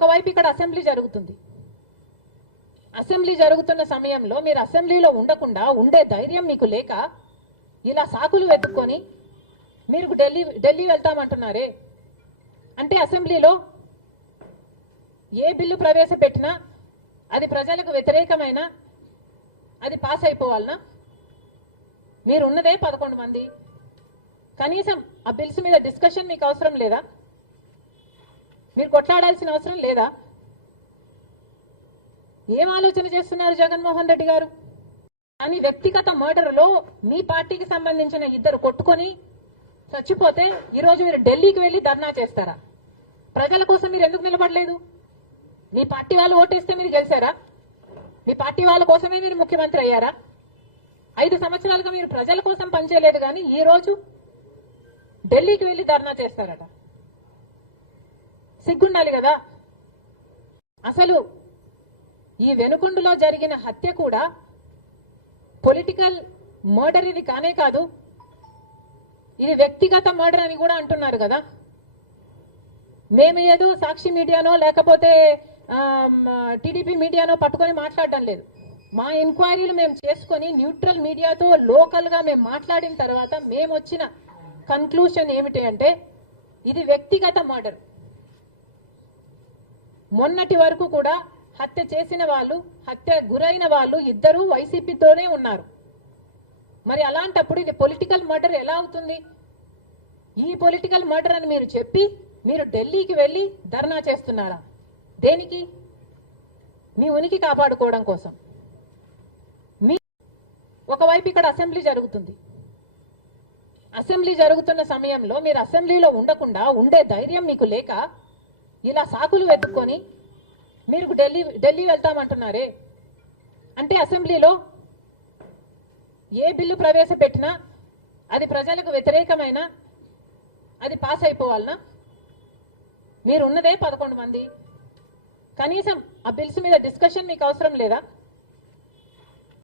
ఒకవైపు ఇక్కడ అసెంబ్లీ జరుగుతుంది. అసెంబ్లీ జరుగుతున్న సమయంలో మీరు అసెంబ్లీలో ఉండకుండా ఉండే ధైర్యం మీకు లేక ఇలా సాకులు వెతుక్కొని మీరు ఢిల్లీ ఢిల్లీ వెళ్తామంటున్నారే? అంటే అసెంబ్లీలో ఏ బిల్లు ప్రవేశపెట్టినా అది ప్రజలకు వ్యతిరేకమైన అది పాస్ అయిపోవాలనా? మీరు ఉన్నదే పదకొండు మంది. కనీసం ఆ బిల్స్ మీద డిస్కషన్ మీకు అవసరం లేదా? మీరు కొట్లాడాల్సిన అవసరం లేదా? ఏం ఆలోచన చేస్తున్నారు జగన్మోహన్ రెడ్డి గారు? అని వ్యక్తిగత మర్డర్లో మీ పార్టీకి సంబంధించిన ఇద్దరు కొట్టుకొని చచ్చిపోతే ఈరోజు మీరు ఢిల్లీకి వెళ్ళి ధర్నా చేస్తారా? ప్రజల కోసం మీరు ఎందుకు నిలబడలేదు? మీ పార్టీ వాళ్ళు ఓటేస్తే మీరు గెలిచారా? మీ పార్టీ వాళ్ళ కోసమే మీరు ముఖ్యమంత్రి అయ్యారా? ఐదు సంవత్సరాలుగా మీరు ప్రజల కోసం పనిచేయలేదు కానీ ఈ రోజు ఢిల్లీకి వెళ్ళి ధర్నా చేస్తారట. సిగ్గుండాలి కదా? అసలు ఈ వెనుకొండలో జరిగిన హత్య కూడా పొలిటికల్ మర్డర్ ఇది కానే కాదు. ఇది వ్యక్తిగత మర్డర్ అని కూడా అంటున్నారు కదా. మేము ఏదో సాక్షి మీడియానో లేకపోతే టీడీపీ మీడియానో పట్టుకొని మాట్లాడటం లేదు. మా ఎంక్వైరీలు మేము చేసుకొని న్యూట్రల్ మీడియాతో లోకల్గా మేము మాట్లాడిన తర్వాత మేము వచ్చిన కన్క్లూషన్ ఏమిటి అంటే ఇది వ్యక్తిగత మర్డర్. మొన్నటి వరకు కూడా హత్య చేసిన వాళ్ళు హత్య గురైన వాళ్ళు ఇద్దరూ వైసీపీతోనే ఉన్నారు. మరి అలాంటప్పుడు ఇది పొలిటికల్ మర్డర్ ఎలా అవుతుంది? ఈ పొలిటికల్ మర్డర్ అని మీరు చెప్పి మీరు ఢిల్లీకి వెళ్ళి ధర్నా చేస్తున్నారా? దేనికి? మీ ఉనికి కాపాడుకోవడం కోసం. మీ ఒకవైపు ఇక్కడ అసెంబ్లీ జరుగుతుంది. అసెంబ్లీ జరుగుతున్న సమయంలో మీరు అసెంబ్లీలో ఉండకుండా ఉండే ధైర్యం మీకు లేక ఇలా సాకులు వెతుక్కొని మీరు ఢిల్లీ ఢిల్లీ వెళ్తామంటున్నారే? అంటే అసెంబ్లీలో ఏ బిల్లు ప్రవేశపెట్టినా అది ప్రజలకు వ్యతిరేకమైన అది పాస్ అయిపోవాలనా? మీరు ఉన్నదే పదకొండు మంది. కనీసం ఆ బిల్స్ మీద డిస్కషన్ మీకు అవసరం లేదా?